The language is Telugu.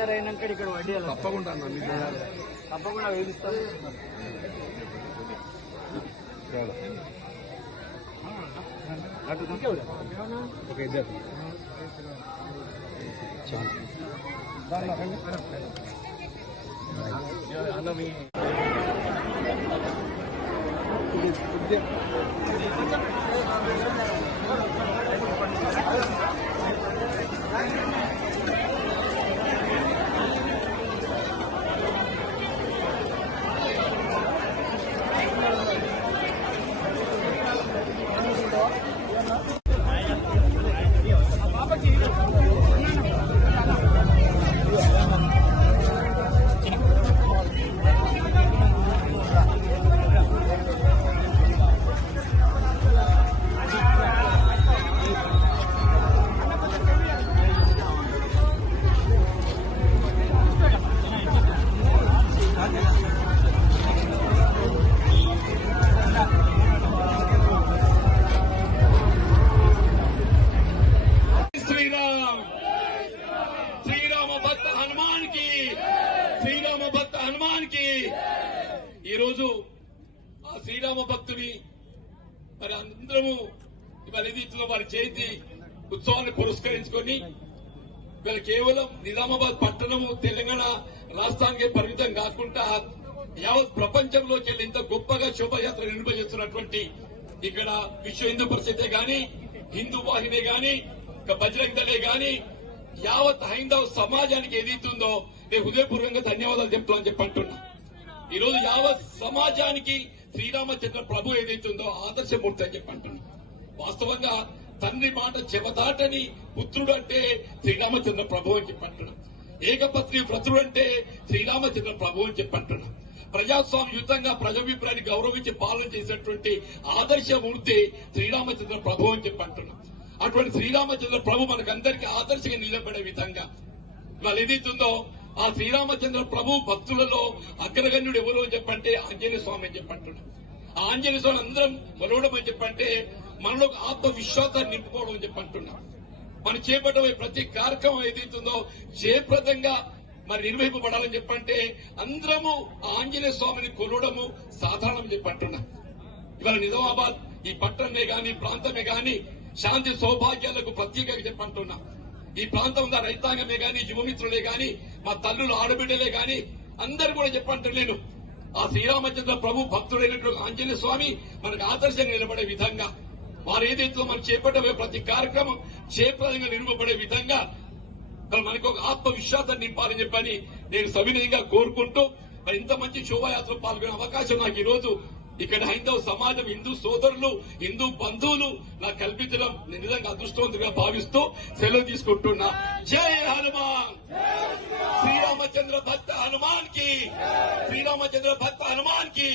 కేసీఆర్ అయినాక ఇక్కడ వడ్డీ తప్పకుండా తప్పకుండా వేధిస్తాను. ఓకే ఇద్దరు శ్రీరామ భక్త హనుమాన్కి ఈ రోజు ఆ శ్రీరామ భక్తుని మరి అందరము ఇవాళ ఏదైతుందో వారి జయంతి ఉత్సవాన్ని పురస్కరించుకొని వీళ్ళు కేవలం నిజామాబాద్ పట్టణము తెలంగాణ రాష్ట్రానికి పరిమితం కాకుండా యావత్ ప్రపంచంలోకి వెళ్ళి ఇంత గొప్పగా శోభయాత్ర నిర్వహిస్తున్నటువంటి ఇక్కడ విశ్వ హిందూ పరిషతే గాని హిందూ వాహినే గాని బజరంగ్ దళే గాని యావత్ హైందవ సమాజానికి ఏదైతుందో నేను హృదయపూర్వకంగా ధన్యవాదాలు చెప్తామని చెప్పి అంటున్నా. ఈ రోజు యావత్ సమాజానికి శ్రీరామచంద్ర ప్రభు ఏదైతుందో ఆదర్శమూర్తి అని చెప్పి అంటున్నా. వాస్తవంగా తండ్రి మాట చెవదాటని పుత్రుడు అంటే శ్రీరామచంద్ర ప్రభు అని చెప్పి అంటున్నా. ఏకపత్ని వ్రతుడు అంటే శ్రీరామచంద్ర ప్రభు అని చెప్పి అంటున్నా. ప్రజాస్వామ్యయుతంగా ప్రజాభిప్రాయాన్ని గౌరవించి పాలన చేసినటువంటి ఆదర్శమూర్తి శ్రీరామచంద్ర ప్రభు అని చెప్పి అంటున్నా. అటువంటి శ్రీరామచంద్ర ప్రభు మనకందరికీ ఆదర్శంగా నిలబడే విధంగా ఇవాళ ఏదైతుందో ఆ శ్రీరామచంద్ర ప్రభు భక్తులలో అగ్రగణ్యుడు ఎవరు అని చెప్పంటే ఆంజనేయ స్వామి అని చెప్పంటున్నాడు. ఆ ఆంజనేయ స్వామి అందరం కొలవడం అని చెప్పంటే మనలో ఆత్మవిశ్వాసాన్ని నింపుకోవడం అని చెప్పంటున్నాం. మనం చేపట్టబోయే ప్రతి కార్యక్రమం ఏదైతుందో జయప్రదంగా మరి నిర్వహింపబడాలని చెప్పంటే అందరము ఆంజనేయ స్వామిని కొలవడము సాధారణం చెప్పంటున్నాం. ఇవాళ నిజామాబాద్ ఈ పట్టణమే గాని ప్రాంతమే గాని శాంతి సౌభాగ్యాలకు ప్రత్యేకంగా చెప్పంటున్నా. ఈ ప్రాంతం ఉన్న రైతాంగమే గాని యువమిత్రులే గాని మా తల్లులు ఆడబిడ్డలే గాని అందరూ కూడా చెప్పంటారు. నేను ఆ శ్రీరామచంద్ర ప్రభు భక్తుడైనటువంటి ఆంజనేయ స్వామి మనకు ఆదర్శంగా నిలబడే విధంగా వారు ఏదైతే మనం చేపట్టబోయే ప్రతి కార్యక్రమం చేపదంగా నిర్వహింపబడే విధంగా మనకు ఒక ఆత్మవిశ్వాసాన్ని నింపాలని చెప్పని నేను సవినయంగా కోరుకుంటూ మరి ఇంత మంచి శోభాయాత్ర పాల్గొనే అవకాశం నాకు ఈ రోజు ఇక్కడ హైందవ సమాజం హిందూ సోదరులు హిందూ బంధువులు నాకు కల్పించడం నేను నిజంగా అదృష్టవంతుగా భావిస్తూ సెలవు తీసుకుంటున్నా. జై హనుమాన్. శ్రీరామచంద్ర భక్త హనుమాన్ కి శ్రీరామచంద్ర భక్త హనుమాన్ కి